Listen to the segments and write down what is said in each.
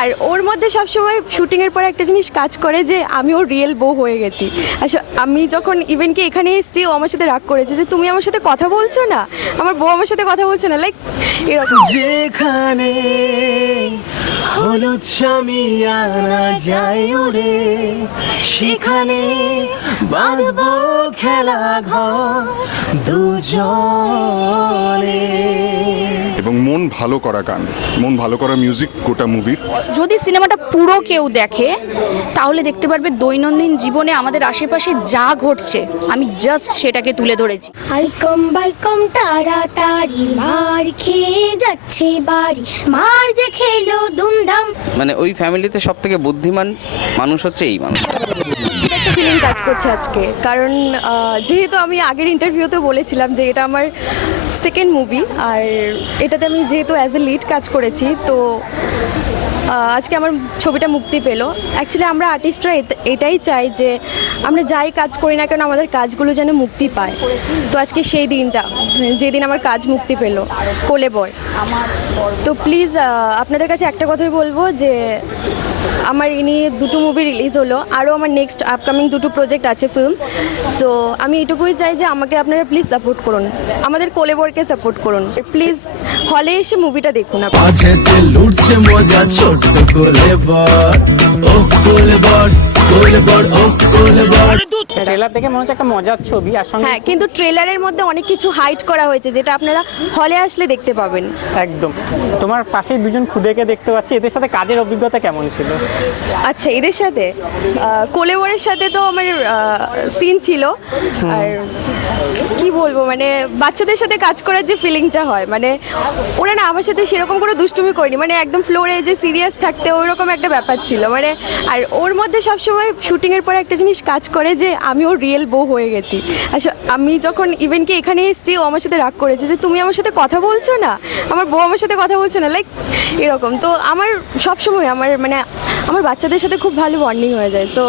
আর ওর মধ্যে সবসময় শুটিংয়ের পরে একটা জিনিস কাজ করে যে আমি ওর রিয়েল বউ হয়ে গেছি। আচ্ছা আমি যখন ইভেন কি এখানে এসেছি, ও আমার সাথে রাগ করেছে যে তুমি আমার সাথে কথা বলছো না? আমার বউ আমার সাথে কথা বলছে না লাইক এরকম। যেখানে হলুদ আনা যায় ওরে, সেখানে বাঁধবো খেলা ঘর দুজনে। এবং মন ভালো করা গান। মন ভালো করা মিউজিক গোটা মুভির যদি সিনেমাটা পুরো কেউ দেখে তাহলে দেখতে পারবে দৈনন্দিন জীবনে আমাদের আশেপাশে যা ঘটছে আমি জাস্ট সেটাকে তুলে ধরেছি। আইকম বাইকম তাড়াতাড়ি মার খেয়ে যাচ্ছে বাড়ি। মার যে খেলো দুমদাম। মানে ওই ফ্যামিলিতে সব থেকে বুদ্ধিমান মানুষ হচ্ছে এই মানুষ। একটা ফিলিং কাজ করছে আজকে কারণ যেহেতু আমি আগের ইন্টারভিউতে বলেছিলাম যে এটা আমার সেকেন্ড মুভি আর এটাতে আমি যেহেতু অ্যাজ এ লিড কাজ করেছি, তো আজকে আমার ছবিটা মুক্তি পেল। অ্যাকচুয়ালি আমরা আর্টিস্টরা এটাই চাই যে আমরা যাই কাজ করি না কেন আমাদের কাজগুলো যেন মুক্তি পায়। তো আজকে সেই দিনটা, যেদিন আমার কাজ মুক্তি পেল, কোলে বয় তো প্লিজ আপনাদের কাছে একটা কথাই বলব যে আমার ইনি দুটো মুভি রিলিজ হলো, আরও আমার নেক্সট আপকামিং দুটো প্রজেক্ট আছে ফিল্ম সো আমি এটুকুই চাই যে আমাকে আপনারা প্লিজ সাপোর্ট করুন। আমাদের কোলেবরকে সাপোর্ট করুন। প্লিজ হলে এসে মুভিটা দেখুন আপনারা। ট্রেলার দেখে মনে হচ্ছে একটা মজার ছবি আর সঙ্গে হ্যাঁ কিন্তু ট্রেলারের মধ্যে অনেক কিছু হাইড করা হয়েছে যেটা আপনারা হলে আসলে দেখতে পাবেন। একদম। তোমার পাশে দুজন খুদেকে দেখতে পাচ্ছি এদের সাথে কাজের অভিজ্ঞতা কেমন ছিল? আচ্ছা এদের সাথে? কোলেবরের সাথে তো আমার সিন ছিল। আর কি বলব মানে বাচ্চাদের সাথে কাজ করার যে ফিলিংটা হয় মানে ওরা না আমার সাথে সেরকম করে দুষ্টুমি করেনি মানে একদম ফ্লোরে যে সিরিয়াস থাকতে ওইরকম একটা ব্যাপার ছিল মানে আর ওর মধ্যে সবসময় শুটিংয়ের পরে একটা জিনিস কাজ করে যে আমি ওর রিয়েল বউ হয়ে গেছি। আচ্ছা আমি যখন ইভেন কি এখানে এসেছি, ও আমার সাথে রাগ করেছে যে তুমি আমার সাথে কথা বলছো না? আমার বউ আমার সাথে কথা বলছে না লাইক এরকম। তো আমার সবসময় আমার মানে আমার বাচ্চাদের সাথে খুব ভালো বন্ডিং হয়ে যায়। তো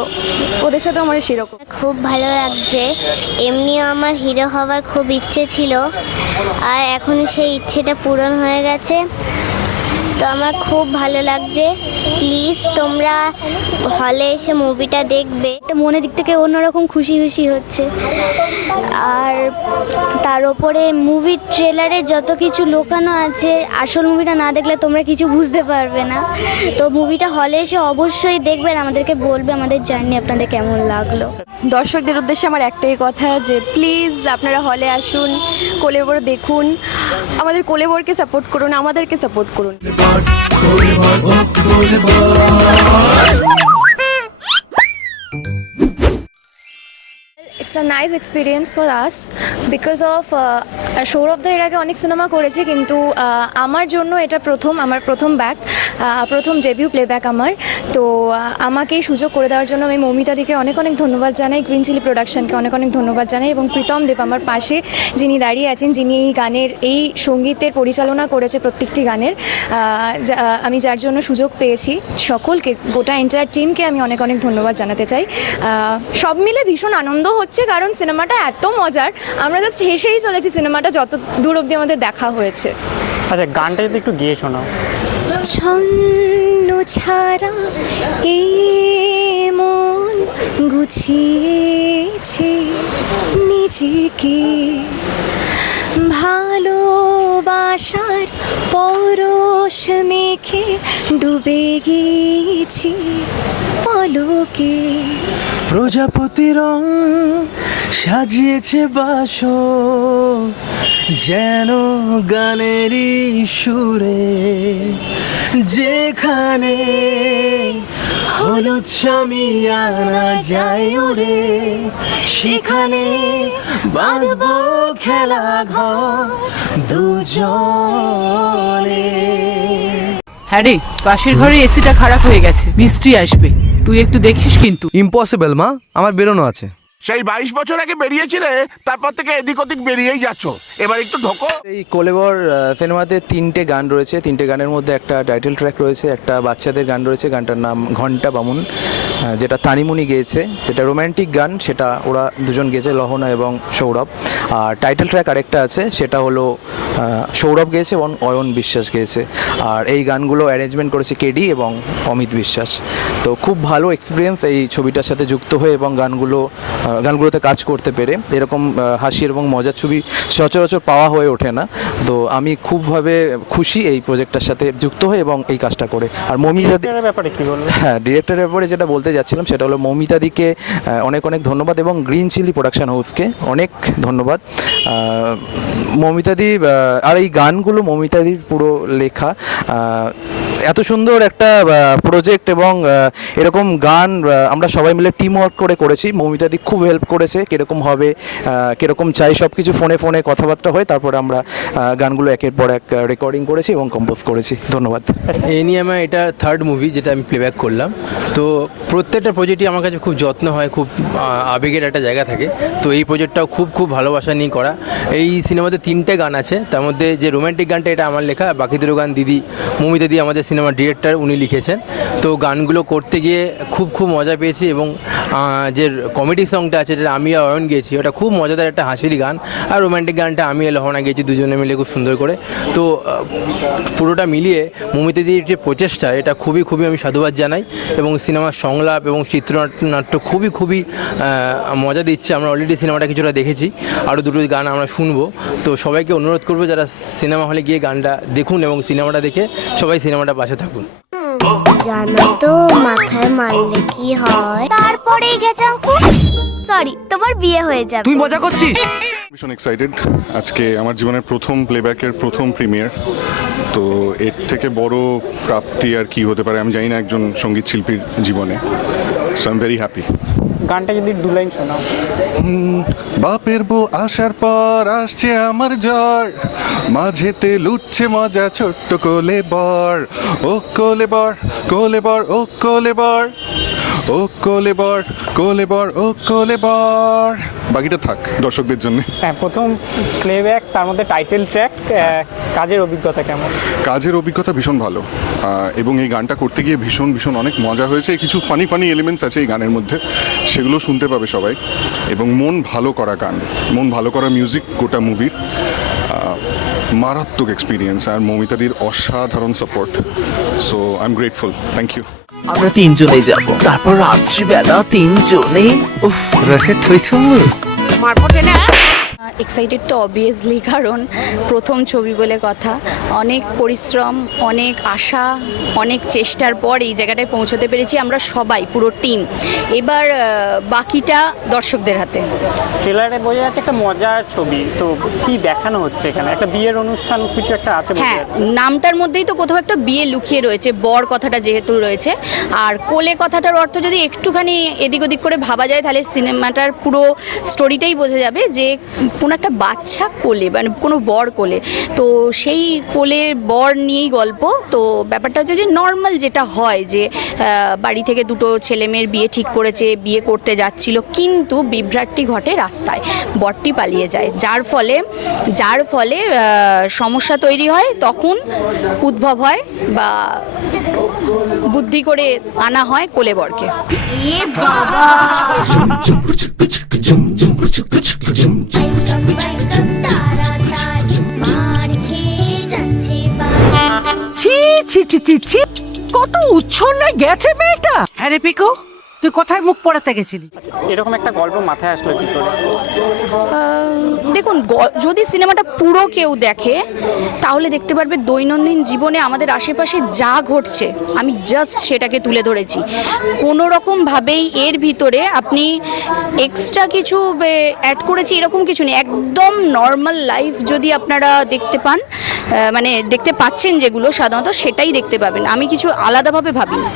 ওদের সাথে আমার সেরকম। খুব ভালো লাগছে। এমনিও আমার হিরো হওয়ার খুব ইচ্ছে ছিল। আর এখন সেই ইচ্ছেটা পূরণ হয়ে গেছে। তো আমার খুব ভালো লাগছে। প্লিজ তোমরা হলে এসে মুভিটা দেখবে। একটা মনের দিক থেকে অন্যরকম খুশি খুশি হচ্ছে। আর তার ওপরে মুভির ট্রেলারে যত কিছু লোকানো আছে, আসল মুভিটা না দেখলে তোমরা কিছু বুঝতে পারবে না। তো মুভিটা হলে এসে অবশ্যই দেখবেন, আমাদেরকে বলবে, আমাদের জার্নি আপনাদের কেমন লাগল। দর্শকদের উদ্দেশ্যে আমার একটাই কথা যে প্লিজ আপনারা হলে আসুন কোলেবর দেখুন। আমাদের কোলেবরকে সাপোর্ট করুন, আমাদেরকে সাপোর্ট করুন। It's a nice experience for us because of Sourav দা এর আগে অনেক সিনেমা করেছে কিন্তু আহ, আমার জন্য এটা প্রথম আমার প্রথম ব্যাক প্রথম ডেবিউ প্লেব্যাক আমার। তো আমাকে এই সুযোগ করে দেওয়ার জন্য আমি মৌমিতাদিকে অনেক অনেক ধন্যবাদ জানাই গ্রিন চিলি প্রোডাকশনকে অনেক অনেক ধন্যবাদ জানাই এবং প্রীতম দেব আমার পাশে যিনি দাঁড়িয়ে আছেন যিনি এই গানের এই সঙ্গীতের পরিচালনা করেছে প্রত্যেকটি গানের। যা- আমি যার জন্য সুযোগ পেয়েছি সকলকে গোটা এন্টায়ার টিমকে আমি অনেক অনেক ধন্যবাদ জানাতে চাই। সব মিলে ভীষণ আনন্দ হচ্ছে কারণ সিনেমাটা এত মজার আমরা জাস্ট হেসেই চলেছি সিনেমাটা যত দূর অবধি আমাদের দেখা হয়েছে। আচ্ছা গানটা যদি একটু গিয়ে শোনাও। ছন্ন ছাড়া এই মন গুছিয়েছে নিজেকে। ভালোবাসার পরশ মেখে ডুবে গিয়েছি পলকে। প্রজাপতি রং সাজিয়েছে বাস যেন গানেরই সুরে যেখানে হলুদ আনা যায় ওরে সেখানে বাঁধবো খেলা ঘর দুজনে। হ্যাঁ রে পাশের ঘরে এসিটা খারাপ হয়ে গেছে। মিস্ত্রি আসবে। তুই একটু দেখিস কিন্তু। ইম্পসিবল মা। আমার বেরোনো আছে। সেই বাইশ বছর আগে বেরিয়েছিলে, তারপর থেকে এদিক ওদিক বেরিয়েই যাচ্ছ। এবার একটু ঢোকো। এই কোলেবর সিনেমাতে তিনটে গান রয়েছে। তিনটে গানের মধ্যে একটা টাইটেল ট্র্যাক রয়েছে, একটা বাচ্চাদের গান রয়েছে, গানটার নাম ঘণ্টা বামুন যেটা তানিমুনি গেয়েছে। যেটা রোম্যান্টিক গান, সেটা ওরা দুজন গেয়েছে, লহনা এবং সৌরভ। আর টাইটেল ট্র্যাক আরেকটা আছে, সেটা হলো সৌরভ গেয়েছে এবং অয়ন বিশ্বাস গেয়েছে। আর এই গানগুলো অ্যারেঞ্জমেন্ট করেছে কেডি এবং অমিত বিশ্বাস। তো খুব ভালো এক্সপিরিয়েন্স এই ছবিটার সাথে যুক্ত হয়ে এবং গানগুলো গানগুলোতে কাজ করতে পেরে এরকম হাসি এবং মজার ছবি সচরাচর পাওয়া হয়ে ওঠে না। তো আমি খুবভাবে খুশি এই প্রজেক্টটার সাথে যুক্ত হয়ে এবং এই কাজটা করে। আর মমিতা দি- ব্যাপারে কি বলব হ্যাঁ ডিরেক্টরের ব্যাপারে যেটা বলতে যাচ্ছিলাম সেটা হলো মৌমিতাদিকে অনেক অনেক ধন্যবাদ এবং গ্রিন চিলি প্রোডাকশন হাউসকে অনেক ধন্যবাদ। মমিতাদি আর এই গানগুলো মমিতাদির পুরো লেখা এত সুন্দর একটা প্রজেক্ট এবং এরকম গান আমরা সবাই মিলে টিম ওয়ার্ক করে করেছি। মমিতাদি খুব হেল্প করেছে, কীরকম হবে কীরকম চাই সব কিছু ফোনে ফোনে কথাবার্তা হয় তারপরে আমরা গানগুলো একের পর এক রেকর্ডিং করেছি এবং কম্পোজ করেছি। ধন্যবাদ। এই নিয়ে আমার এটা থার্ড মুভি যেটা আমি প্লেব্যাক করলাম। তো প্রত্যেকটা প্রজেক্টই আমার কাছে খুব যত্ন হয়, খুব আবেগের একটা জায়গা থাকে। তো এই প্রজেক্টটাও খুব খুব ভালোবাসা নিয়ে করা। এই সিনেমাতে তিনটে গান আছে। তার মধ্যে যে রোম্যান্টিক গানটা, এটা আমার লেখা বাকি দুটো গান দিদি মমিতা দি আমাদের সিনেমার ডিরেক্টর উনি লিখেছেন। তো গানগুলো করতে গিয়ে খুব খুব মজা পেয়েছি এবং যে কমেডি সংটা আছে যেটা আমি আর অয়ন গেছি ওটা খুব মজাদার একটা হাসির গান। আর রোম্যান্টিক গানটা আমি লহনা গেছি দুজনে মিলে খুব সুন্দর করে। তো পুরোটা মিলিয়ে মমিতাদির যে প্রচেষ্টা এটা খুবই খুবই আমি সাধুবাদ জানাই। এবং সিনেমার সংলাপ এবং চিত্রনাট্য খুবই খুবই মজা দিচ্ছে। আমরা অলরেডি সিনেমাটা কিছুটা দেখেছি আরও দুটো গান আমরা শুনব। তো সবাইকে অনুরোধ করব যারা সিনেমা হলে গিয়ে গানটা দেখুন এবং সিনেমাটা দেখে সবাই সিনেমাটা পাশে থাকুন। জানো তো মাথায় মারলে কি হয়? তারপরেই গেছাম সরি তোমার বিয়ে হয়ে যাবে। তুই মজা করছিস? ভীষণ এক্সাইটেড আজকে আমার জীবনের প্রথম প্লেব্যাকের প্রথম প্রিমিয়ার তো এর থেকে বড় প্রাপ্তি আর কি হতে পারে আমি জানি না একজন সংগীত শিল্পীর জীবনে। So I am very happy গানটা যদি দু লাইন শোনাও। বাপের বউ আসার পর আসছে আমার জ্বর। মাঝেতে লুটছে মজা ছোট্ট কোলে বর। ও কোলে বর কোলে বর ও কোলে বর। ও কোলে বর কোলে বর ও কোলে বর বাকিটা থাক দর্শকদের জন্য। হ্যাঁ প্রথম প্লেব্যাক তার মধ্যে টাইটেল ট্র্যাক কাজের অভিজ্ঞতা কেমন? কাজের অভিজ্ঞতা ভীষণ ভালো। এবং এই গানটা করতে গিয়ে ভীষণ ভীষণ অনেক মজা হয়েছে। কিছু ফানি ফানি এলিমেন্টস আছে এই গানের মধ্যে। সেগুলো শুনতে পাবে সবাই। এবং মন ভালো করা গান। মন ভালো করা মিউজিক গোটা মুভির মারাত্মক এক্সপিরিয়েন্স আর মমিতাদির অসাধারণ support so I am grateful thank you আমরা তিনজনে যাব। তারপর রাত্রিবেলা তিনজনে উফ। রসে থই এক্সাইটেড তো অবভিয়াসলি কারণ প্রথম ছবি বলে কথা। অনেক পরিশ্রম অনেক আশা অনেক চেষ্টার পর এই জায়গাটায় পৌঁছতে পেরেছি আমরা সবাই পুরো টিম এবার বাকিটা দর্শকদের হাতে। ট্রেলারে বোঝা যাচ্ছে একটা মজার ছবি। তো কি দেখানো হচ্ছে এখানে? একটা বিয়ের অনুষ্ঠান কিছু একটা আছে হ্যাঁ নামটার মধ্যেই তো কোথাও একটা বিয়ে লুকিয়ে রয়েছে বর কথাটা যেহেতু রয়েছে। আর কোলে কথাটার অর্থ যদি একটুখানি এদিক ওদিক করে ভাবা যায় তাহলে সিনেমাটার পুরো স্টোরিটাই বোঝা যাবে যে কোনো একটা বাচ্চা কোলে মানে কোনো বর কোলে। তো সেই কোলে বর নিয়েই গল্প। তো ব্যাপারটা হচ্ছে যে নর্মাল যেটা হয় যে বাড়ি থেকে দুটো ছেলে মেয়ের বিয়ে ঠিক করেছে বিয়ে করতে যাচ্ছিল কিন্তু বিভ্রাটটি ঘটে রাস্তায়। বরটি পালিয়ে যায়। যার ফলে যার ফলে সমস্যা তৈরি হয় তখন উদ্ভব হয় বা বুদ্ধি করে আনা হয় কোলে বরকে। ছি ছি ছি ছি ছি। কত উচ্ছন্নে গেছে মেয়েটা। হ্যাঁ রে পিকো। তুই কোথায় মুখ পড়াতে গেছিলি? এরকম একটা গল্প মাথায় আসলো কি করে? দেখুন যদি সিনেমাটা পুরো কেউ দেখে তাহলে দেখতে পারবে দৈনন্দিন জীবনে আমাদের আশেপাশে যা ঘটছে আমি জাস্ট সেটাকে তুলে ধরেছি। কোনো রকমভাবেই এর ভিতরে আপনি এক্সট্রা কিছু অ্যাড করেছি এরকম কিছু নেই। একদম নর্মাল লাইফ যদি আপনারা দেখতে পান মানে দেখতে পাচ্ছেন যেগুলো সাধারণত সেটাই দেখতে পাবেন। আমি কিছু আলাদাভাবে ভাবিনি।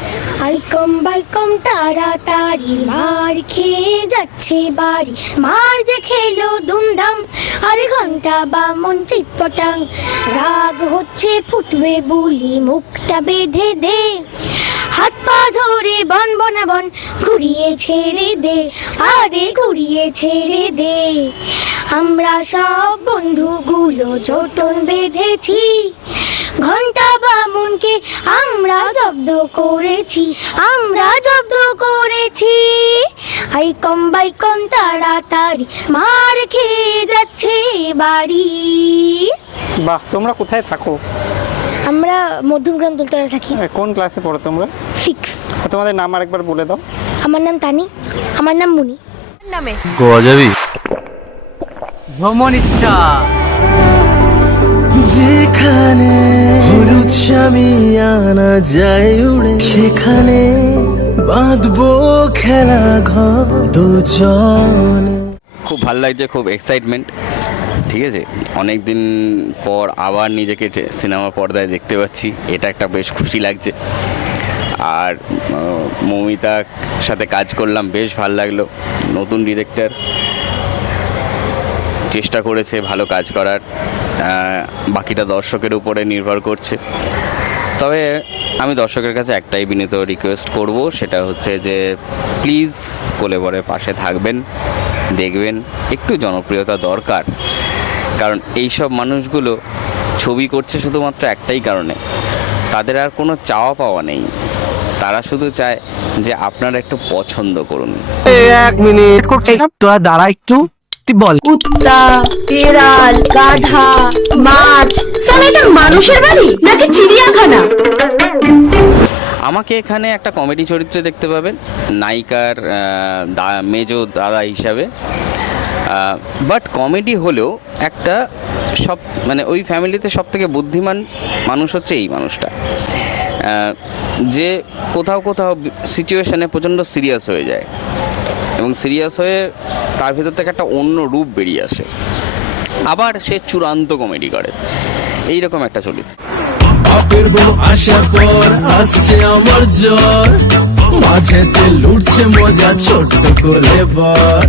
আইকম বাইকম তাড়াতাড়ি মার খেয়ে যাচ্ছে বাড়ি। মার যে খেলো দুমদাম, আর ঘণ্টা বা মন চিৎপটাং রাগ হচ্ছে ফুটবে বলি, মুখটা বেঁধে দে। হাত পা ধরে বন বন বন ঘুরিয়ে ছেড়ে দে আরে ঘুরিয়ে ছেড়ে দে। আমরা সব বন্ধুগুলো জোটন বেঁধেছি ঘণ্টা বামুনকে আমরা জব্দ করেছি, আমরা জব্দ করেছি। আই কম বাই কম তাড়াতাড়ি মার খেয়ে যাচ্ছে বাড়ি। বাহ, তোমরা কোথায় থাকো? আমরা মধ্যমগ্রাম দোলতলা থাকি। কোন ক্লাসে পড়ো তোমরা? সিক্স তোমাদের নাম আরেকবার বলে দাও। আমার নাম তানি আমার নাম মুনি। নামে। গোয়া যাবি? ভ্রমণ ইচ্ছা যেখানে হলুদ স্বামী আনা যায় উড়ে সেখানে বাঁধবো খেলা ঘর দুজনে খুব ভালো লাগছে খুব এক্সাইটমেন্ট ঠিক আছে? অনেক দিন পর আবার নিজেকে সিনেমা পর্দায় দেখতে পাচ্ছি। এটা একটা বেশ খুশি লাগছে। আর মৌমিতার সাথে কাজ করলাম, বেশ ভালো লাগল। নতুন ডিরেক্টর চেষ্টা করেছে ভালো কাজ করার। বাকিটা দর্শকের উপরে নির্ভর করছে। তবে আমি দর্শকের কাছে একটাই বিনীত রিকোয়েস্ট করব, সেটা হচ্ছে যে প্লিজ কোলেবরের পাশে থাকবেন, দেখবেন, একটু জনপ্রিয়তা দরকার। কারণ এইসব মানুষগুলো ছবি করছে শুধুমাত্র একটাই কারণে। তাদের আর কোনো চাওয়া পাওয়া নেই। তারা শুধু চায় যে আপনারা একটু পছন্দ করুন। এক মিনিট তোরা দাঁড়া একটু তুই বল। কুত্তা বিড়াল গাধা মাছ সালা এটা মানুষের বাড়ি নাকি চিড়িয়াখানা? আমাকে এখানে একটা কমেডি চরিত্রে দেখতে পাবেন। নায়িকার মেজো দাদা হিসাবে। বাট কমেডি হলেও একটা সব মানে ওই ফ্যামিলিতে সব থেকে বুদ্ধিমান মানুষ হচ্ছে এই মানুষটা। যে কোথাও কোথাও সিচুয়েশানে প্রচণ্ড সিরিয়াস হয়ে যায়। এবং সিরিয়াস হয়ে তার ভিতর থেকে একটা অন্য রূপ বেরিয়ে আসে। আবার সে চূড়ান্ত কমেডি করে। এইরকম একটা চরিত্র। আসার পর আসছে আমার জ্বর। মাঝেতে লুটছে মজা ছোট্ট কোলে বর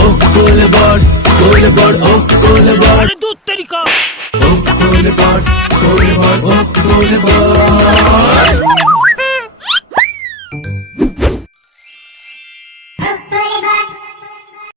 ও কোলে বর কোলে বর ও কোলে বর। ও কোলে বর কোলে বর ও কোলে বর।